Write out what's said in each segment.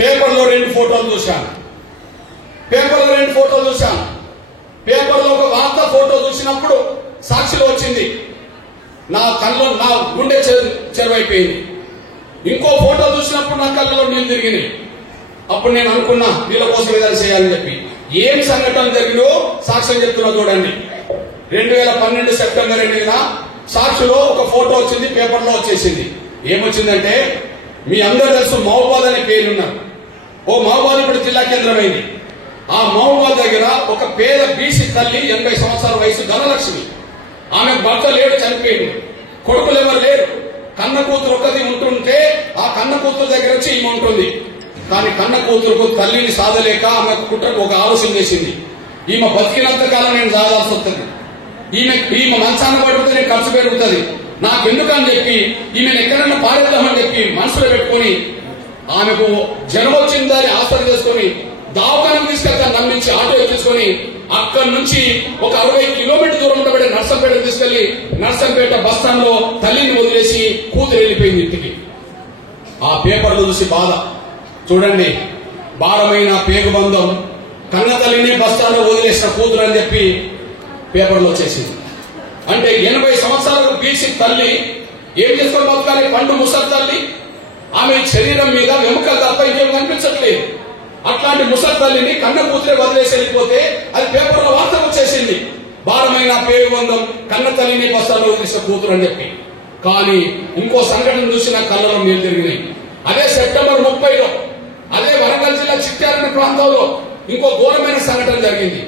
పేపర్లో 2 ఫోటోలు చూశాను. పేపర్లో ఒక వార్త ఫోటో చూసినప్పుడు సాక్షిలో వచ్చింది. నా గుండె చెరువైపోయింది. ఇంకో ఫోటో చూసినప్పుడు నా కళ్ళలో నీళ్లు తిరిగినాయి. అప్పుడు నేను అనుకున్నా వీళ్ళ కోసం ఏదైనా చేయాలని చెప్పి. ఏం సంఘటన జరిగిందో సాక్ష్యం చెప్తున్నా చూడండి. 2012 సెప్టెంబర్ 8న సాక్షిలో ఒక ఫోటో వచ్చింది, పేపర్లో వచ్చేసింది. ఏమొచ్చిందంటే, మీ అందరూ తెలుసు మహబూబాద్ అనే పేరున్నారు. ఓ మహబూబాద్ ఇప్పుడు జిల్లా కేంద్రమైంది. ఆ మహబూబాద్ దగ్గర ఒక పేద బీసీ తల్లి 80 సంవత్సరాల వయసు ధనలక్ష్మి. ఆమె భర్త లేడు, చనిపోయింది. కొడుకులు ఎవరు లేరు. కన్న కూతురు ఒక్కది ఉంటుంటే ఆ కన్న కూతురు దగ్గర వచ్చి ఈమె ఉంటుంది. కానీ కన్న కూతురుకు తల్లిని సాధలేక ఆమె కుట్రకు ఒక ఆలోచన చేసింది. ఈమె బతికినంత కాలం నేను సాగాల్సి వస్తుంది, ఈమె మంచాన పడితే నేను ఖర్చు పెరుగుతుంది, నాకెందుకని చెప్పి ఈమెను ఎక్కడన్నా పారేద్దామని చెప్పి మనసులో పెట్టుకుని ఆమెకు జనం వచ్చిందని ఆసర చేసుకుని దావకానికి తీసుకెళ్తాను నమ్మించి ఆటో తీసుకుని అక్కడి నుంచి ఒక 60 కిలోమీటర్ దూరం ఉండబడే నర్సంపేట తీసుకెళ్లి నర్సంపేట బస్ స్టాండ్ లో తల్లిని వదిలేసి కూతురు వెళ్ళిపోయింది ఇంటికి. ఆ పేపర్లు చూసి బాధ చూడండి. భారమైన పేగుబంధం, కన్న తల్లిని బస్ స్టాండ్ లో వదిలేసిన కూతురు అని చెప్పి పేపర్లో వచ్చేసింది. అంటే 80 సంవత్సరాలకు బీసీ తల్లి ఏం చేసుకొని బతకాలి? పండు ముసలి తల్లి. ఆమె శరీరం మీద వెముకలు తప్ప ఇంకేం కనిపించట్లేదు. అట్లాంటి ముసలి తల్లిని కన్న కూతురే వదిలేసి వెళ్ళిపోతే అది పేపర్లో వార్త వచ్చేసింది. భారమైన పేగుబంధం, కన్న తల్లిని బస్ స్టాండ్ లో వదిలేసిన కూతురు అని చెప్పి. కానీ ఇంకో సంఘటన చూసి నా కళ్ళలో నీళ్లు తిరిగినాయి. అదే సెప్టెంబర్ 30లో అదే వరంగల్ జిల్లా చిట్యాల ప్రాంతంలో ఇంకో ఘోరమైన సంఘటన జరిగింది.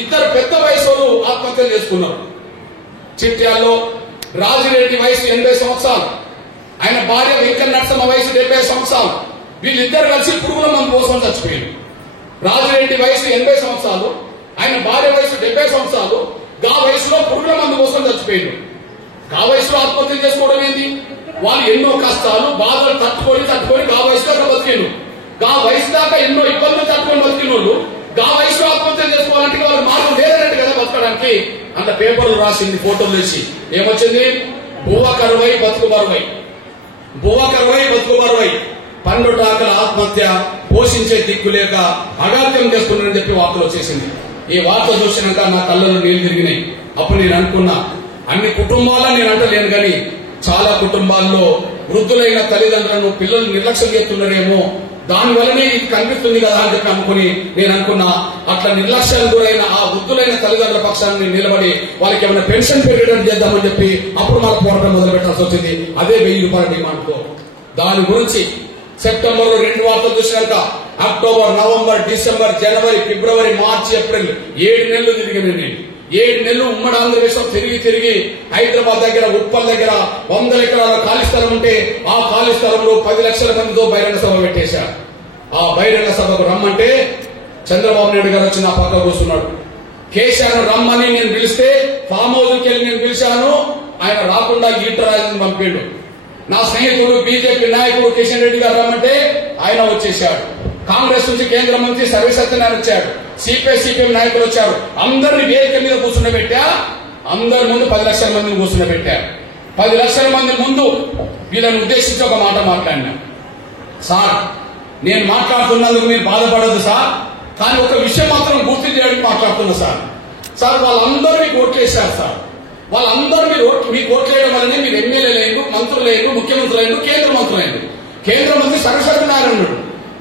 2 పెద్ద వయసులు ఆత్మహత్య చేసుకున్నారు. చిట్యాల్లో రాజిరెడ్డి వయసు 80 సంవత్సరాలు, ఆయన భార్య వెంకట నరసమ్మ వయసు 70 సంవత్సరాలు. వీళ్ళిద్దరు కలిసి పురుగుల మందు కోసం చచ్చిపోయారు. రాజిరెడ్డి వయసు 80 సంవత్సరాలు, ఆయన భార్య వయసు 70 సంవత్సరాలు. గా వయసులో పురుగుల మందు కోసం చచ్చిపోయారు. గా వయసులో ఆత్మహత్య చేసుకోవడం ఏంది? వాళ్ళు ఎన్నో కష్టాలు బాధలు తట్టుకొని గా వయసులో బతికేరు. గా వయసు దాకా ఎన్నో ఇబ్బందులు తట్టుకొని బతికిన వాళ్ళు గా వయసులో ఆత్మహత్య చేసుకోవాలంటే వాళ్ళు మార్గం లేదంటే కదా బతకడానికి. అంత పేపర్లు రాసింది, ఫోటోలు వేసి ఏమొచ్చింది? బువ్వ కరువై బతుకు బరువై, పండుటాకల ఆత్మహత్య, పోషించే దిక్కు లేక అగాత్యం చేస్తున్నారని చెప్పి వార్తలు వచ్చేసింది. ఈ వార్త చూసినాక నా కళ్ళలో నీళ్లు తిరిగినాయి. అప్పుడు నేను అనుకున్నా, అన్ని కుటుంబాలను నేను అంటలేను కానీ చాలా కుటుంబాల్లో వృద్ధులైన తల్లిదండ్రులను పిల్లలు నిర్లక్ష్యం చేస్తున్నారేమో, దానివల్లనే ఇది కనిపిస్తుంది కదా అని చెప్పి అనుకుని నేను అనుకున్నా, అట్లా నిర్లక్ష్యాలు గురైన ఆ వృద్ధులైన తల్లిదండ్రుల పక్షాన్ని నిలబడి వాళ్ళకి ఏమైనా పెన్షన్ పెరిగేటట్టు చేద్దామని చెప్పి అప్పుడు మన పోరాటం మొదలు పెట్టాల్సి వచ్చింది. అదే 1000 రూపాయల డిమాండ్తో. దాని గురించి సెప్టెంబర్ లో 2 వార్తలు చూసినాక అక్టోబర్, నవంబర్, డిసెంబర్, జనవరి, ఫిబ్రవరి, మార్చి, ఏప్రిల్ 7 నెలలు తిరిగింది. 7 నెలలు ఉమ్మడి ఆంధ్రప్రదేశ్ తిరిగి హైదరాబాద్ దగ్గర ఉప్పల్ దగ్గర 100 ఎకరాల ఖాళీ స్థలం ఉంటే ఆ ఖాళీ స్థలంలో 10 లక్షల మందితో బహిరంగ సభ పెట్టేశారు. ఆ బహిరంగ సభకు రమ్మంటే చంద్రబాబు నాయుడు గారు వచ్చి నా పక్క కూర్చున్నాడు. కేసీఆర్ రమ్మని నేను పిలిస్తే ఫామ్ హౌస్కి వెళ్ళి నేను పిలిచాను, ఆయన రాకుండా గీటరాజుని పంపిండు. నా స్నేహితుడు బీజేపీ నాయకుడు కిషన్ రెడ్డి గారు రమ్మంటే ఆయన వచ్చేశాడు. కాంగ్రెస్ నుంచి కేంద్ర మంత్రి సర్వే సత్యనారాయణ వచ్చాడు. సిపిఎం నాయకులు వచ్చారు. అందరిని వేదిక మీద కూర్చుండబెట్టా. అందరి ముందు 10 లక్షల మందిని కూర్చుండబెట్టారు. 10 లక్షల మంది ముందు వీళ్ళని ఉద్దేశించి ఒక మాట మాట్లాడినా. సార్, నేను మాట్లాడుతున్నందుకు మీరు బాధపడదు సార్, కానీ ఒక విషయం మాత్రం గుర్తు చేయడానికి మాట్లాడుతున్నా సార్. వాళ్ళందరూ మీకు ఓట్లేశారు సార్. వాళ్ళందరూ మీకు ఓట్లేయడం వల్లనే మీరు ఎమ్మెల్యేలైండు, మంత్రులైండు, ముఖ్యమంత్రులైండు, కేంద్ర మంత్రులైండు. కేంద్ర మంత్రి సర్వసత్యనారాయణుడు,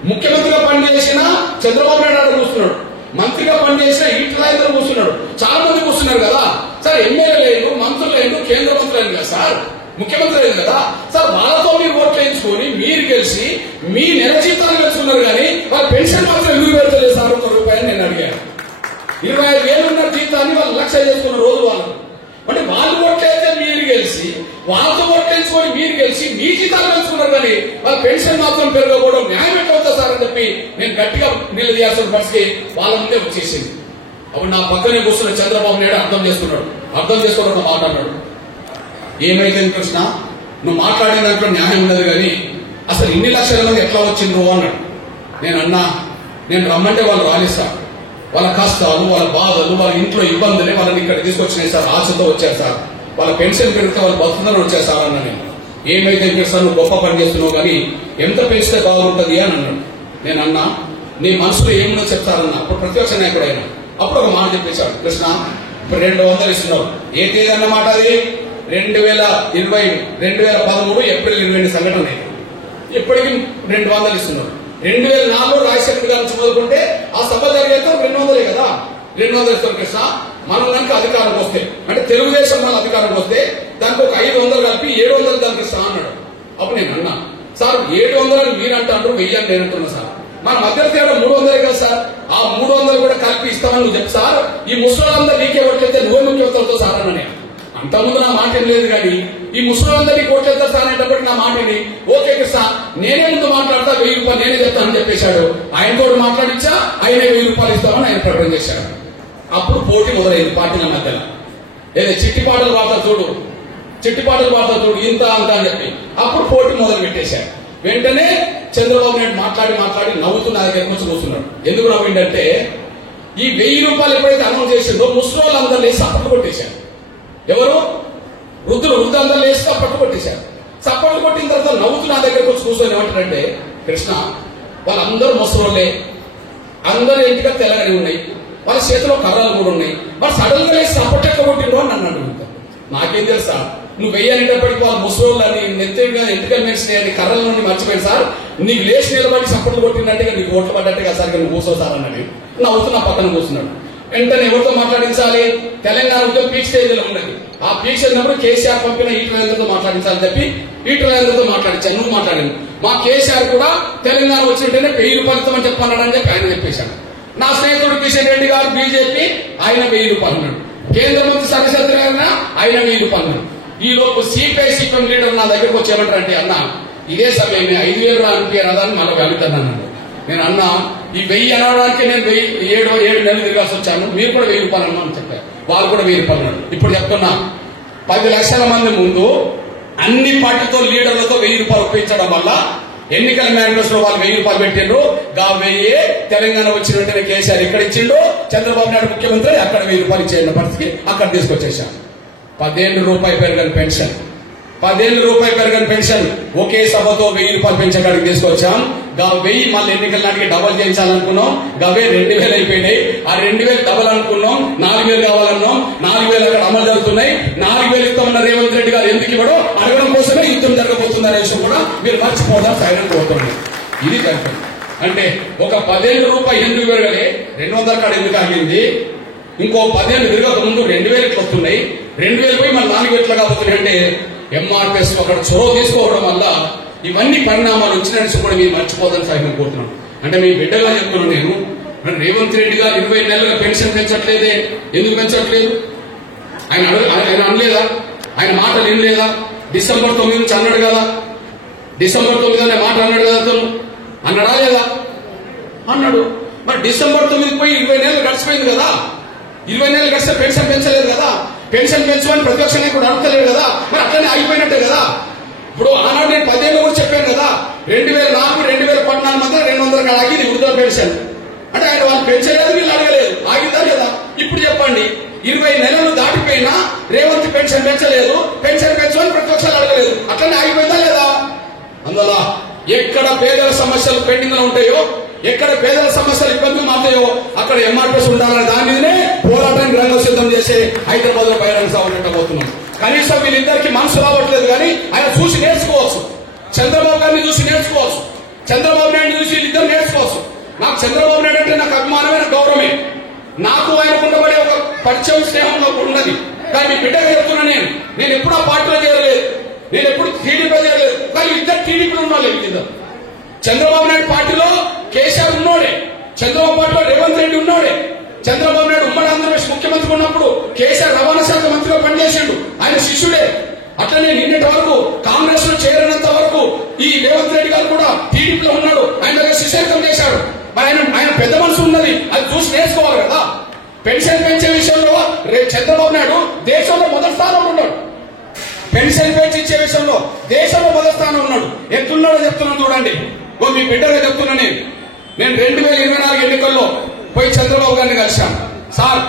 ముఖ్యమంత్రిగా పనిచేసిన చంద్రబాబు నాయుడు కూర్చున్నాడు, మంత్రిగా పనిచేసిన ఈటలాయన కూర్చున్నాడు, చాలా మంది కూర్చున్నారు కదా సార్. ఎమ్మెల్యేలు, మంత్రులైండు, కేంద్ర మంత్రులైంది కదా సార్, ముఖ్యమంత్రి అయింది కదా సార్. వాళ్ళతో మీరు ఓట్లు వేయించుకొని మీరు గెలిచి మీ నెల జీతాలు గెలుచుకున్నారు కానీ వాళ్ళ పెన్షన్ మాత్రం ఎందుకు పెడతలేదు సార్? 1 రూపాయలు నేను అడిగాను. 25,000 ఉన్న జీతాన్ని వాళ్ళు 1,00,000 చేసుకున్న రోజు వాళ్ళు అంటే వాళ్ళు ఓట్లయితే మీరు గెలిచి వాళ్ళతో ఓట్లేసుకొని మీరు గెలిచి మీ జీతాలు పెంచుకున్నారు కానీ వాళ్ళ పెన్షన్ మాత్రం పెరగకపోవడం న్యాయం ఎట్లవుతా సార్ అని చెప్పి నేను గట్టిగా నిలదీయాల్సిన పరిస్థితి వాళ్ళ ముందే వచ్చేసింది. అప్పుడు నా పక్కనే కూర్చున్న చంద్రబాబు నాయుడు అర్థం చేసుకుని ఒక మాట అన్నాడు. ఏమైతే కృష్ణ, నువ్వు మాట్లాడిన దాంట్లో న్యాయం ఉండదు కానీ అసలు ఇన్ని లక్షల మంది ఎట్లా వచ్చిండ్రు అన్నాడు. నేను రమ్మంటే వాళ్ళు రాలేస్తా. వాళ్ళ కష్టాలు, వాళ్ళ బాధలు, వాళ్ళ ఇంట్లో ఇబ్బందులే వాళ్ళని ఇక్కడ తీసుకొచ్చినాయి సార్. ఆశతో వచ్చారు సార్. వాళ్ళ పెన్షన్ పెడితే వాళ్ళు బతుకున్నారు వచ్చారు సార్ అన్న. నేను ఏమైతే సార్ నువ్వు గొప్ప పని చేస్తున్నావు కానీ ఎంత పెంచితే బాగుంటుంది అని అన్నాడు. నేనన్నా నీ మనసులో ఏమిటో చెప్తారన్నా. అప్పుడు ప్రతిపక్ష నాయకుడు అయినా అప్పుడు ఒక మాట చెప్పేశాడు, కృష్ణ ఇప్పుడు 200 ఇస్తున్నావు. ఏ తేదీ అన్నమాట అది? 2013 ఏప్రిల్ 20 సంఘటన. ఇప్పటికి 200 ఇస్తున్నావు. 2004 రాజశేఖర్ గారు చదువుకుంటే ఆ సభ జరిగేతో 200 కదా. 200 ఇస్తాం కృష్ణ. మనం కనుక అధికారం వస్తే, అంటే తెలుగుదేశం మన అధికారం వస్తే దానికి ఒక 500 కలిపి 700 దానికి ఇస్తా అన్నాడు. అప్పుడు నేను అన్నా, సార్ 700 మీరు అంటారు, 1000 అని నేను అంటున్నా సార్. మన మధ్య తేడా 300 కదా సార్. ఆ 300 కూడా కలిపి ఇస్తామని నువ్వు చెప్పు సార్. ఈ ముసలిందరూ నీకే ఓట్లయితే నువ్వే ముఖ్యమంత్రులతో సార్ అన్న. అంతకుముందు నా మాట ఏం లేదు, కానీ ఈ ముసలిందరికీ ఓట్లయితే సార్ అనేటప్పటికి నా మాటని ఓకే కృష్ణ నేనే ముందు మాట్లాడతా, 1000 రూపాయలు నేనే చెప్తానని చెప్పేశాడు. ఆయన తోడు మాట్లాడించా, ఆయనే 1000 రూపాయలు ఇస్తామని ఆయన ప్రకటన చేశాడు. అప్పుడు పోటీ మొదలైంది పార్టీల మధ్యలో. ఏదో చిట్టిపాటలు వాడతారు చూడు, చిట్టిపాటలు వాడతారు చూడు, ఇంత అంత అని చెప్పి అప్పుడు పోటీ మొదలు పెట్టేశాడు. వెంటనే చంద్రబాబు నాయుడు మాట్లాడి నవ్వుతూ నా దగ్గర వచ్చి కూర్చున్నాడు. ఎందుకు నవ్విందంటే ఈ 1000 రూపాయలు ఎప్పుడైతే అనౌన్స్ చేసిందో ముసలి వాళ్ళందరూ లేచి సప్పట్లు కొట్టేశారు. ఎవరు? వృద్ధులందరూ లేచి సప్పట్లు కొట్టేశారు. సప్పట్లు కొట్టిన తర్వాత నవ్వుతూ నా దగ్గరకు వచ్చి కూర్చొని ఏమంటారంటే, కృష్ణ వాళ్ళందరూ ముసలోళ్ళే, అందరూ ఇంటిగా తెల్లగని ఉన్నాయి, వాళ్ళ చేతిలో కర్రలు కూడా ఉన్నాయి, వాళ్ళు సడన్ గా లేచి సప్పట్లు ఎక్క కొట్టిండ్రు అని నన్ను అడుగుతారు. నాకేం తెలుసా, నువ్వు వెయ్యనేటప్పటికి వాళ్ళ ముసలోళ్ళని నెత్తిగా ఎంటికలు మెరిసినాయని కర్రల నుండి మర్చిపోయింది సార్. నీకు లేచి నిలబడి సప్పట్లు కొట్టిందంటే నీకు ఓట్లు పడ్డట్టుగా సార్ నువ్వు కూర్చో సార్ అన్నది. నవ్వుతున్నా పక్కన కూర్చున్నాడు. వెంటనే ఎవరితో మాట్లాడించాలి? తెలంగాణ ఉద్యోగం పీక్ స్టేజ్ లో ఉన్నది. ఆ పీక్ స్టేజ్ ఉన్నప్పుడు కేసీఆర్ పంపిన ఈటలందరితో మాట్లాడించాలని చెప్పి ఈటలందరితో మాట్లాడించాను. నువ్వు మాట్లాడింది మా కేసీఆర్ కూడా తెలంగాణ వచ్చింటేనే 1000 రూపాయలు ఇస్తామని చెప్పన్నాడని చెప్పి ఆయన చెప్పేశాడు. నా స్నేహితుడు కిషన్ రెడ్డి గారు బీజేపీ, ఆయన 1000 రూపాయలు అన్నాడు. కేంద్ర మంత్రి సత్యసత్య ఆయన 1000 రూపాయలు అన్నాడు. ఈ లోపు సిపిఎం లీడర్ నా దగ్గరకు వచ్చేమంటారంటే, అన్న ఇదే సమయం 5000 అనిపించారని మళ్ళీ అడుగుతాను. నేను అన్నా ఈ 1000 అనడానికి నేను 7 నెలలు తిరగాల్సి వచ్చాను, మీరు కూడా 1000 రూపాయలు అన్నా అని చెప్పారు. వాళ్ళు కూడా 1000 రూపాయలు అన్నారు. ఇప్పుడు చెప్తున్నా 10 లక్షల మంది ముందు అన్ని పార్టీతో లీడర్లతో 1000 రూపాయలు ఉపయోగించడం వల్ల ఎన్నికల మేనిఫెస్టోలో వాళ్ళు 1000 రూపాయలు పెట్టిండ్రు. 1000 తెలంగాణ వచ్చిన వెంటనే కేసీఆర్ ఇక్కడ ఇచ్చిండు, చంద్రబాబు నాయుడు ముఖ్యమంత్రి అక్కడ 1000 రూపాయలు ఇచ్చేసిన పరిస్థితి అక్కడ తీసుకొచ్చేశారు. 10,000 రూపాయలు పెరగని పెన్షన్, 10,000 రూపాయలు పెరగని పెన్షన్ ఒకే సభతో 1000 రూపాయలు పెంచడానికి తీసుకొచ్చాం. 1000 మళ్ళీ ఎన్నికల నాటికి డబల్ చేయించాలనుకున్నాం. 2000 అయిపోయినాయి. ఆ 2000 డబల్ అనుకున్నాం, 4000 కావాలన్నాం. 4000 అక్కడ అమలు జరుగుతున్నాయి. 4000 ఇస్తామన్న రేవంత్ రెడ్డి గారు ఎందుకు ఇవ్వడం అడగడం కోసమే యుద్ధం జరగబోతుందనే విషయం కూడా మీరు మర్చిపోదాం. సైలెంట్ పోతుంది. ఇది జరిగింది. అంటే ఒక 10,000 రూపాయలు ఎందుకు పెరగలే, 200 కాడ ఎందుకు ఆగింది, ఇంకో 10,000 తిరగక ముందు 2000 ఇట్లా వస్తున్నాయి, 2000 పోయి మన 4000 ఎట్లా కాబోతున్నాయి అంటే ఎంఆర్పిఎస్ అక్కడ చొరవ తీసుకోవడం వల్ల ఇవన్నీ పరిణామాలు వచ్చినట్టు కూడా మీరు మర్చిపోదని సహాయం కోరుతున్నాను. అంటే మీ బిడ్డగా చెప్తున్నాను నేను, రేవంత్ రెడ్డి గారు 20 నెలలుగా పెన్షన్ పెంచట్లేదే, ఎందుకు పెంచట్లేదు? ఆయన అనలేదా? ఆయన మాటలు వినలేదా? డిసెంబర్ 9 నుంచి అన్నాడు కదా, డిసెంబర్ 9 అనే మాట అన్నాడు కదా, అతను అన్నాడా లేదా? అన్నాడు. మరి డిసెంబర్ 9 పోయి 20 నెలలు గడిచిపోయింది కదా, 20 నెలలు గడిస్తే పెన్షన్ పెంచలేదు కదా, పెన్షన్ పెంచమని ప్రతిపక్ష నాయకుడు అడగలేదు కదా, మరి అట్లనే ఆగిపోయినట్టే కదా. ఇప్పుడు ఆనాడు నేను 10 ఏళ్ళు కూడా చెప్పాను కదా, 2004, 2014 మధ్య 200 కాడ ఆగింది వృద్ధుల పెన్షన్. అంటే ఆయన వాళ్ళు పెంచలేదు, వీళ్ళు అడగలేదు, ఆగిందా లేదా? ఇప్పుడు చెప్పండి, 20 నెలలు దాటిపోయినా రేవంత్ పెన్షన్ పెంచలేదు, పెన్షన్ పెంచమని ప్రతిపక్షాలు అడగలేదు, అట్లనే ఆగిపోయిందా లేదా? అందువల్ల ఎక్కడ పేదల సమస్యలు పెండింగ్ లో ఉంటాయో, ఎక్కడ పేదల సమస్యలు ఇబ్బందులు మాతాయో అక్కడ ఎంఆర్పీఎస్ ఉండాలనే దాని మీదనే పోరాటానికి రంగం సిద్ధం చేసి హైదరాబాద్ లో బహిరంగ సభ పెట్టబోతున్నాం. కనీసం వీళ్ళిద్దరికి మనసు రావట్లేదు, కానీ ఆయన చూసి నేర్చుకోవచ్చు, చంద్రబాబు గారిని చూసి నేర్చుకోవచ్చు, చంద్రబాబు నాయుడు చూసి వీళ్ళిద్దరు నేర్చుకోవచ్చు. నాకు చంద్రబాబు నాయుడు అంటే నాకు అభిమానమైన గౌరవమే, నాకు ఆయనకు ఉండబడే ఒక పరిచయం స్నేహంలో ఉన్నది. కానీ మీ బిడ్డగా చెప్తున్నా, నేను ఎప్పుడు ఆ పార్టీలో చేరలేదు, నేను ఎప్పుడు టీడీపీలో చేరలేదు, కానీ ఇద్దరు టీడీపీలో ఉండాలి. వీళ్ళిద్దరు చంద్రబాబు నాయుడు పార్టీలో కేసీఆర్ ఉన్నోడే, చంద్రబాబు పార్టీలో రేవంత్ రెడ్డి ఉన్నోడే. చంద్రబాబు నాయుడు ఉమ్మడి ఆంధ్రప్రదేశ్ ముఖ్యమంత్రి ఉన్నప్పుడు కేసీఆర్ రవాణా శాఖ మంత్రిగా పనిచేసిండు, ఆయన శిష్యుడే. అట్లనే నిన్నటి వరకు కాంగ్రెస్ లో చేరినంత వరకు ఈ రేవంత్ రెడ్డి గారు కూడా టీడీపీలో ఉన్నాడు, ఆయన దగ్గర శిష్యత్వం చేశాడు. మరి ఆయన పెద్ద మనసు ఉన్నది, అది చూసి నేర్చుకోవాలి కదా. పెన్షన్ పెంచే విషయంలో చంద్రబాబు నాయుడు దేశంలో మొదటి స్థానంలో ఉన్నాడు, పెన్షన్ పెంచి ఇచ్చే విషయంలో దేశంలో మొదటి స్థానంలో ఉన్నాడు. ఎట్లున్నాడో చెప్తున్నాను చూడండి, మీ బిడ్డగా చెప్తున్నా. నేను 2024 ఎన్నికల్లో పోయి చంద్రబాబు గారిని కలిశాను. సార్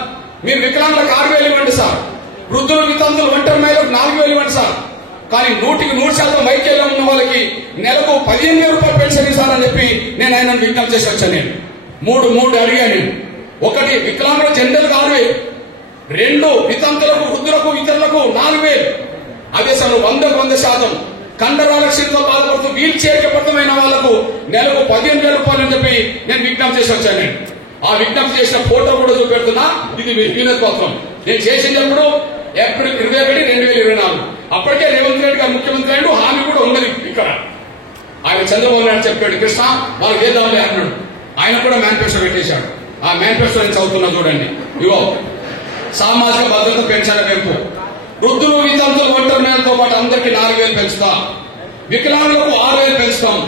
మీరు వికలాంగులకు 6,000 ఇవ్వండి సార్, వృద్ధులు వితంతులు ఒంటరి మహిళలకు 4,000 ఇవ్వండి సార్, కానీ 100% వైకల్యం ఉన్న వాళ్ళకి నెలకు 15,000 రూపాయలు పెన్షన్ ఇస్తానని చెప్పి నేను ఆయన విజ్ఞప్తి చేసి వచ్చాను. నేను మూడు అడిగాను. నేను ఒకటి వికలాంగుల జనరల్ 6,000, 2 వితంతులకు వృద్ధులకు ఇతరులకు 4,000. అదే అసలు 100% కండరాల క్షీణతో బాధపడుతూ వీల్ చైర్ పరిమితమైన వాళ్లకు నెలకు 15,000 రూపాయలు అని చెప్పి నేను విజ్ఞప్తి చేసి వచ్చాను. నేను ఆ విజ్ఞప్తి చేసిన ఫోటో కూడా చూపెడుతున్నా. ఇది వినతి పత్రం. నేను చేసినప్పుడు ఏప్రిల్ 21, 2024. అప్పటికే రేవంత్ రెడ్డి గారు ముఖ్యమంత్రి అయ్యాడు. హామీ కూడా ఉన్నది. ఇక్కడ ఆయన చంద్రబాబు నాయుడు చెప్పాడు, కృష్ణ వాళ్ళు చేద్దాంలే అన్నాడు. ఆయన కూడా మేనిఫెస్టో పెట్టేశాడు. ఆ మేనిఫెస్టో నేను చదువుతున్నా చూడండి. ఇగో సామాజిక భద్రత పెన్షన్ పెంపు, వృద్ధులు వితంతులు ఒంటరి మేరతో పాటు అందరికీ 4,000 పెంచుతా, వికలాంగులకు 6,000 పెంచుతాం,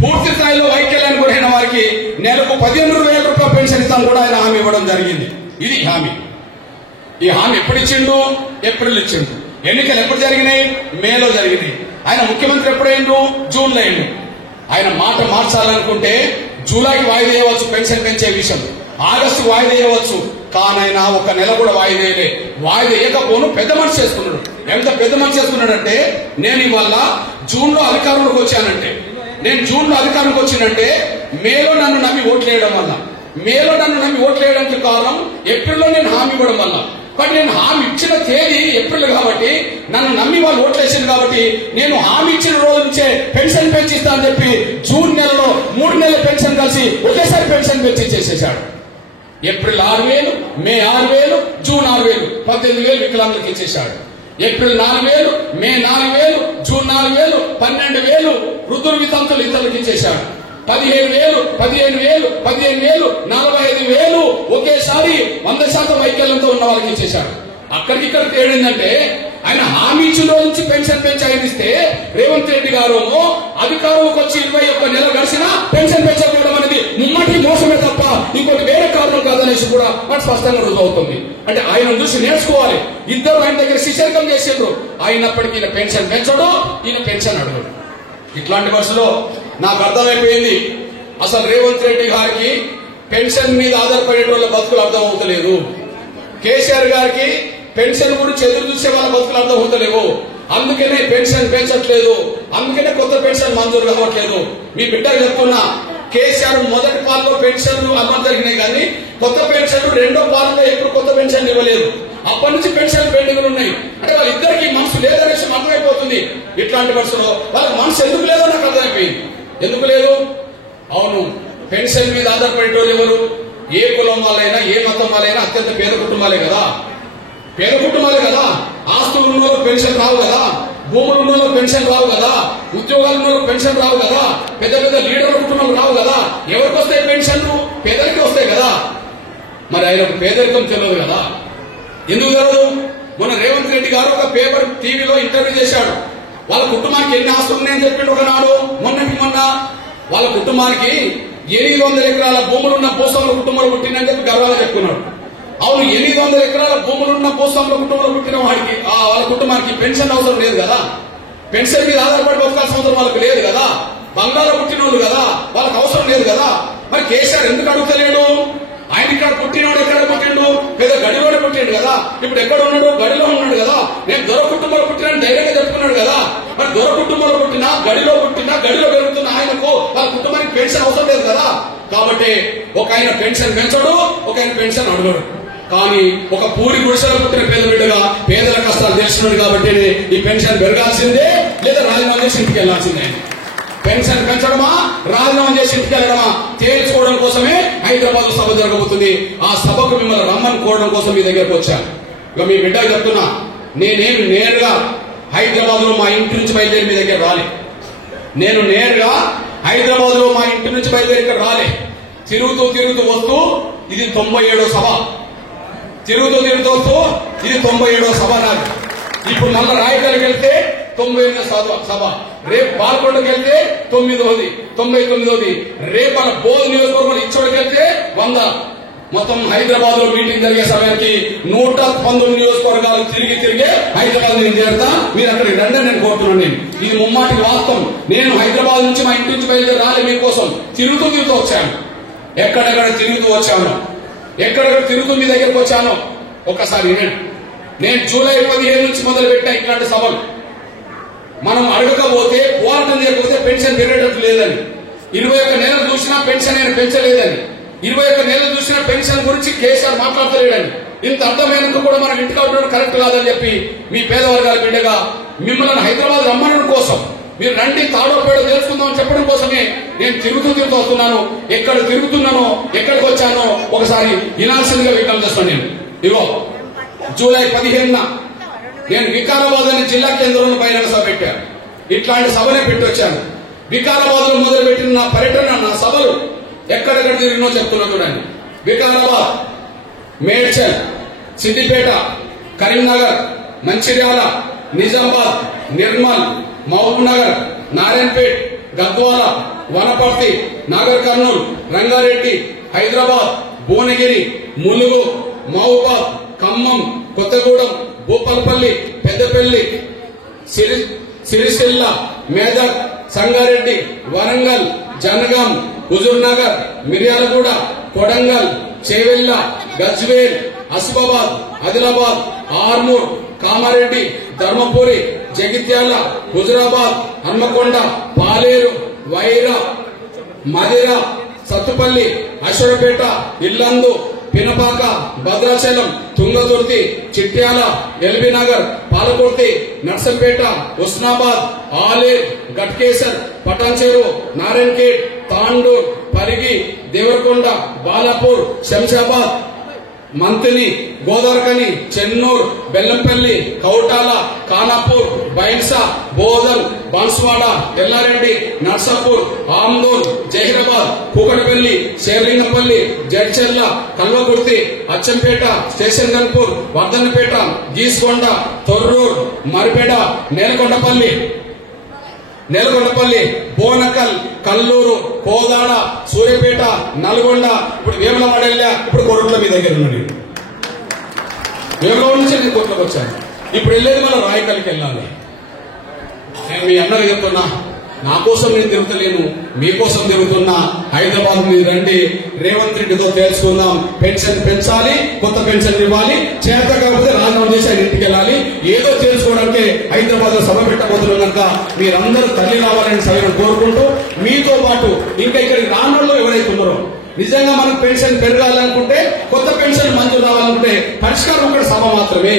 పూర్తి స్థాయిలో వైకల్యాన్ని గురైన వారికి నెలకు 15,000 రూపాయల పెన్షన్ ఇస్తాం కూడా ఆయన హామీ ఇవ్వడం జరిగింది. ఇది హామీ. ఈ హామీ ఎప్పుడు ఇచ్చిండు? ఏప్రిల్ ఇచ్చిండు. ఎన్నికలు ఎప్పుడు జరిగినాయి? మేలో జరిగినాయి. ఆయన ముఖ్యమంత్రి ఎప్పుడైండు? జూన్లో అయిండు. ఆయన మాట మార్చాలనుకుంటే జూలైకి వాయిదా వేయవచ్చు పెన్షన్ పెంచే విషయం, ఆగస్టుకు వాయిదా వేయవచ్చు. కానైనా ఒక నెల కూడా వాయిదా వేయలే. వాయిదా వేయకపోను పెద్ద మనిషి చేసుకున్నాడు. ఎంత పెద్ద మనిషి చేసుకున్నాడంటే, నేను ఇవాళ జూన్లో అధికారంలోకి వచ్చానంటే, నేను జూన్లో అధికారంలోకి వచ్చినంటే మేలో నన్ను నమ్మి ఓట్లేయడం వల్ల, మేలో నన్ను నమ్మి ఓట్లేయడానికి కారణం ఏప్రిల్లో నేను హామీ ఇవ్వడం వల్ల. బట్ నేను హామీ ఇచ్చిన తేదీ ఏప్రిల్ కాబట్టి నన్ను నమ్మి వాళ్ళు ఓట్లేసింది కాబట్టి నేను హామీ ఇచ్చిన రోజు నుంచే పెన్షన్ పెంచిస్తా అని చెప్పి జూన్ నెలలో 3 నెలల పెన్షన్ కలిసి ఒకేసారి పెన్షన్ పెంచి చేసేశాడు. ఏప్రిల్ 6,000, మే 6,000, జూన్ 6,000, 18,000 వికలాంగులకు ఇచ్చేశాడు. ఏప్రిల్ 4,000, మే 4,000, జూన్ 4,000, 12,000 వృద్ధులు వితంతులు ఇతరులకు ఇచ్చేశాడు. 15,000, 15,000, 15,000, 45,000 ఒకేసారి 100% వైకల్యంతో ఉన్న వాళ్ళకి ఇచ్చేశాడు. అక్కడికిక్కడ తేడిందంటే ఆయన హామీ ఇచ్చిన రోజు నుంచి పెన్షన్ పెంచి ఆయన ఇస్తే, రేవంత్ రెడ్డి గారు అధికారంలోకి వచ్చి 21 నెలలు గడిచినా పెన్షన్ పెంచకపోవడం అనేది ముమ్మటి మోసమే తప్ప ఇంకోటి వేరే కారణం కాదనేసి కూడా మనకు స్పష్టంగా రుజువు అవుతుంది. అంటే ఆయన చూసి నేర్చుకోవాలి. ఇద్దరు ఆయన దగ్గర శిష్యర్గం చేసేందుకు అయినప్పటికీ ఈయన పెన్షన్ పెంచడం, ఈయన పెన్షన్ అడగడు. ఇట్లాంటి బస్సులో నాకు అర్థమైపోయింది అసలు రేవంత్ రెడ్డి గారికి పెన్షన్ మీద ఆధారపడే వాళ్ళ బతుకులు అర్థం అవుతలేదు. కేసీఆర్ గారికి పెన్షన్ గురించి ఎదురు చూసే వాళ్ళ బతుకులు అర్థం అవుతలేవు. అందుకనే పెన్షన్ పెంచట్లేదు, అందుకనే కొత్త పెన్షన్ మంజూరు కావట్లేదు. మీ బిడ్డకు చెప్తున్నా, కేసీఆర్ మొదటి పాలలో పెన్షన్లు అమలు జరిగినాయి కానీ కొత్త పెన్షన్లు రెండో పాలలో ఎప్పుడు కొత్త పెన్షన్ ఇవ్వలేదు. అప్పటి నుంచి పెన్షన్ పెండింగ్లు ఉన్నాయి. అంటే వాళ్ళిద్దరికి మనసు లేదనేసి అర్థమైపోతుంది. ఇట్లాంటి బస్సులో వాళ్ళకి మనసు ఎందుకు లేదో నాకు అర్థమైపోయింది. ఎందుకు లేదు? అవును, పెన్షన్ మీద ఆధారపడేటోళ్ళు ఎవరు? ఏ కులం వాళ్ళైనా, ఏ మతం వాళ్ళైనా అత్యంత పేద కుటుంబాలే కదా. పేద కుటుంబాలే కదా. ఆస్తులు ఉన్న వాళ్ళకి పెన్షన్ రావు కదా, భూములు ఉన్న వాళ్ళకి పెన్షన్ రావు కదా, ఉద్యోగాలు ఉన్న వాళ్ళకి పెన్షన్ రావు కదా, పెద్ద పెద్ద లీడర్ల కుటుంబాలు రావు కదా. ఎవరికి వస్తాయి పెన్షన్లు? పేదరికి వస్తాయి కదా. మరి ఆయనకు పేదరికం తెలియదు కదా. ఎందుకు తెలియదు? మొన్న రేవంత్ రెడ్డి గారు ఒక పేపర్ టీవీలో ఇంటర్వ్యూ చేశాడు. వాళ్ళ కుటుంబానికి ఎన్ని ఆస్తులు ఉన్నాయని చెప్పిండు ఒకనాడు. మొన్న వాళ్ళ కుటుంబానికి 800 ఎకరాల భూములున్న భూస్వాముల కుటుంబంలో పుట్టిందని చెప్పి గర్వంగా చెప్పుకున్నాడు. అవును, 800 ఎకరాల భూములున్న భూస్వాముల కుటుంబంలో పుట్టిన వాడికి వాళ్ళ కుటుంబానికి పెన్షన్ అవసరం లేదు కదా. పెన్షన్ మీద ఆధారపడి బతకాల్సిన అవసరం వాళ్ళకి లేదు కదా. బంగాళలో పుట్టిన వాళ్ళు కదా, వాళ్ళకి అవసరం లేదు కదా. మరి కేసీఆర్ ఎందుకు అడుగుతలేడు? ఆయన ఇక్కడ పుట్టినవాడు ఎక్కడ పుట్టిండు? పెద్ద గడిలోనే పుట్టిండు కదా. ఇప్పుడు ఎక్కడ ఉన్నాడు? గడిలో ఉన్నాడు కదా. నేను దొర కుటుంబంలో పుట్టిన ధైర్యంగా చెప్పుకున్నాడు కదా. మరి దొర కుటుంబంలో పుట్టినా, గడిలో పుట్టినా, గడిలో పెరుగుతున్న ఆయనకు వాళ్ళ కుటుంబానికి పెన్షన్ అవసరం లేదు కదా. కాబట్టి ఒక ఆయన పెన్షన్ పెంచడు, ఒక ఆయన పెన్షన్ అడగడు. కానీ ఒక పూరి గుడిసెలో పుట్టిన పేద బిడ్డగా పేదల కష్టాలు తెలిసినాడు కాబట్టి ఈ పెన్షన్ పెరగాల్సిందే, లేదా రాజీనామా చేసి ఇంటికి వెళ్లాల్సిందే. పెన్షన్ పెంచడమా, రాజీనామా చేసి ఇంటికి వెళ్ళడమా తేల్చుకోవడం కోసమే హైదరాబాద్ సభ జరగబోతుంది. ఆ సభకు మిమ్మల్ని రమ్మని కోరడం కోసం మీ దగ్గరకు వచ్చాను. ఇక మీ బిడ్డకు చెప్తున్నా, నేనేమి నేరుగా హైదరాబాద్ లో మా ఇంటి నుంచి బయలుదేరి మీ దగ్గర రాలే. నేను నేరుగా హైదరాబాద్ లో మా ఇంటి నుంచి బయలుదేరి ఇక్కడ రాలే. తిరుగుతూ వస్తూ ఇది 97వ సభ. తిరుగుతూ వస్తూ ఇది 97వ సభ నాది. ఇప్పుడు మళ్ళా రాయకల్కి వెళ్తే 98వ సభ, రేపు పాల్గొండకి వెళ్తే 9వ, 99వ, రేపు మన బోధ నియోజకవర్గం ఇచ్చోడికి వెళ్తే 100. మొత్తం హైదరాబాద్ లో మీటింగ్ జరిగే సమయానికి 119 నియోజకవర్గాలు తిరిగే హైదరాబాద్ నేను చేరుతా. మీరు అక్కడికి రండి నేను కోరుతున్నాను. నేను ఇది ముమ్మాటి వాస్తవం. నేను హైదరాబాద్ నుంచి మా ఇంటి నుంచి బయలుదేరి రాలే మీకోసం. తిరుగుతూ వచ్చాను. ఎక్కడెక్కడ తిరుగుతూ వచ్చాను, ఎక్కడెక్కడ తిరుగుతూ మీ దగ్గరకు వచ్చాను ఒక్కసారి వినండి. నేను జూలై 15 నుంచి మొదలు పెట్టా ఇట్లాంటి సభలు. మనం అడగకపోతే పోరాటం చేయకపోతే పెన్షన్ పెరిగేటట్టు లేదని, 21 నెలలు చూసినా పెన్షన్ ఆయన పెంచలేదని, 21 నెలలు చూసినా పెన్షన్ గురించి కేసీఆర్ మాట్లాడలేడని, ఇంత అర్థమైనందుకు కూడా మనం ఇంటికి ఉండడం కరెక్ట్ కాదని చెప్పి మీ పేదవర్గాల బిడ్డగా మిమ్మల్ని హైదరాబాద్ రమ్మడం కోసం, మీరు రండి తాడో పేడో తెలుసుకుందామని చెప్పడం కోసమే నేను తిరుగుతూ వస్తున్నాను. ఎక్కడ తిరుగుతున్నానో ఎక్కడికి వచ్చానో ఒకసారి వినాల్సిందిగా విజ్ఞప్తి చేస్తాను. నేను ఇగో జూలై 15న నేను వికారాబాద్ అనే జిల్లా కేంద్రంలో బహిరంగ సభ పెట్టాను. ఇట్లాంటి సభనే పెట్టి వచ్చాను. వికారాబాద్ లో మొదలుపెట్టిన నా పర్యటన, నా సభలు ఎక్కడెక్కడ తిరిగినో చెప్తున్నా చూడండి. వికారాబాద్, మేడ్చల్, సిద్దిపేట, కరీంనగర్, మంచిర్యాల, నిజామాబాద్, నిర్మల్, మహబూబ్ నగర్, నారాయణపేట్, గద్వాల, వనపర్తి, నాగర్ కర్నూల్, రంగారెడ్డి, హైదరాబాద్, భువనగిరి, ములుగు, మహబూబాద్, ఖమ్మం, కొత్తగూడెం, భూపాలపల్లి, పెద్దపల్లి, సిరిసిల్ల, మేదక్, సంగారెడ్డి, వరంగల్, జనగాం, హుజూర్ నగర్, మిర్యాలగూడ, కొడంగల్, చేవెళ్ల, గజ్వేల్, ఆసిఫాబాద్, ఆదిలాబాద్, ఆర్మూర్, కామారెడ్డి, ధర్మపురి, జగిత్యాల, హుజురాబాద్, హన్మకొండ, పాలేరు, వైరా, మదిర, సత్తుపల్లి, అశ్వరపేట, ఇల్లందు, పినపాక, భద్రాచలం, తుంగతుర్తి, చిట్యాల, ఎల్బీనగర్, పాలకుర్తి, నర్సంపేట, హుస్నాబాద్, ఆలేర్, గట్కేసర్, పటాన్చెరు, నారాయణఖేడ్, తాండూర్, పరిగి, దేవరకొండ, బాలాపూర్, శంషాబాద్, మంతిని, గోదావరికని, చెన్నూర్, బెల్లంపల్లి, కౌటాల, ఖానాపూర్, బైన్సా, బోధన్, బాన్స్వాడ, ఎల్లారెడ్డి, నర్సాపూర్, ఆమ్దూర్, జహీరాబాద్, కూకటపల్లి, శేర్లింగపల్లి, జడ్చెర్ల, కల్వకుర్తి, అచ్చంపేట, స్టేషన్ గన్పూర్, వర్ధన్నపేట, గీస్కొండ, తొర్రూర్, మరిపేట, నేలకొండపల్లి, బోనకల్, కల్లూరు, కోదాడ, సూర్యాపేట, నల్గొండ, ఇప్పుడు వేములవాడ వెళ్ళా, ఇప్పుడు కొరట్ల మీ దగ్గర ఉన్నది. వేములవాడ నుంచి నేను కొరట్లకు వచ్చాను. ఇప్పుడు వెళ్ళేది మన రాయకల్కి వెళ్ళాలి. నేను మీ అందరికి చెప్తున్నా, నా కోసం నేను తిరుగుతలేను, మీకోసం తిరుగుతున్నా. హైదరాబాద్ మీద రండి, రేవంత్ రెడ్డితో తెలుసుకుందాం. పెన్షన్ పెంచాలి, కొత్త పెన్షన్ ఇవ్వాలి, చేత కాకపోతే రాజీనామా చేసి ఆయన ఇంటికి వెళ్ళాలి. ఏదో తెలుసుకోవడానికి హైదరాబాద్ లో సభ పెట్టబోతున్నాం కనుక మీరందరూ తల్లి రావాలని సభను కోరుకుంటూ, మీతో పాటు ఇంకా ఇక్కడికి రానుల్లో ఎవరైతే ఉన్నారో, నిజంగా మనం పెన్షన్ పెరగాలనుకుంటే, కొత్త పెన్షన్ మంజూరు రావాలనుకుంటే పరిష్కారం ఒకటి సభ మాత్రమే.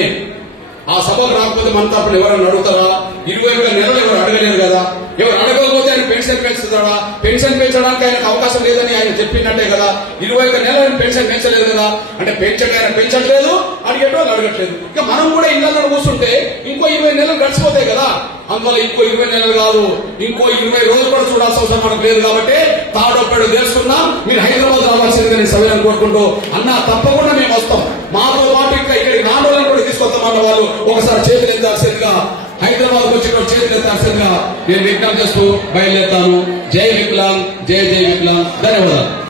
ఆ సభకు రాకపోతే మన తరపున ఎవరైనా అడుగుతారా? 21 నెలలు ఎవరు అడగలేరు కదా. ఎవరు అడగకపోతే ఆయన పెన్షన్ పెంచుతాడా? పెన్షన్ పెంచడానికి ఆయనకు అవకాశం లేదని ఆయన చెప్పినట్టే కదా. 21 నెలలు పెన్షన్ పెంచలేదు కదా. అంటే ఆయన పెంచట్లేదు, అడిగేటోళ్ళు అడగట్లేదు. ఇక మనం కూడా ఇళ్లలో కూర్చుంటే ఇంకో 20 నెలలు గడిచిపోతాయి కదా. అందువల్ల ఇంకో 20 నెలలు కాదు, ఇంకో 20 రోజులు కూడా చూడాల్సిన అవసరం మనకు లేదు. కాబట్టి తాడొక్కడు తెలుసుకున్నాం. మీరు హైదరాబాద్ రావాల్సిందిగా నేను సభ్యులను కోరుకుంటూ, అన్నా తప్పకుండా మేము వస్తాం, మాతో పాటు ఇంకా ఇక్కడికి నాన్నోళ్ళని కూడా తీసుకొస్తామన్న వాళ్ళు ఒకసారి చేతులు ఎత్తాల్సిందిగా, హైదరాబాద్ వచ్చిన చేతులు ఎత్తాల్సిందిగా నేను విజ్ఞప్తి చేస్తూ బయలుదేరుతాను. జై విప్లవం, జై విప్లవం. ధన్యవాదాలు.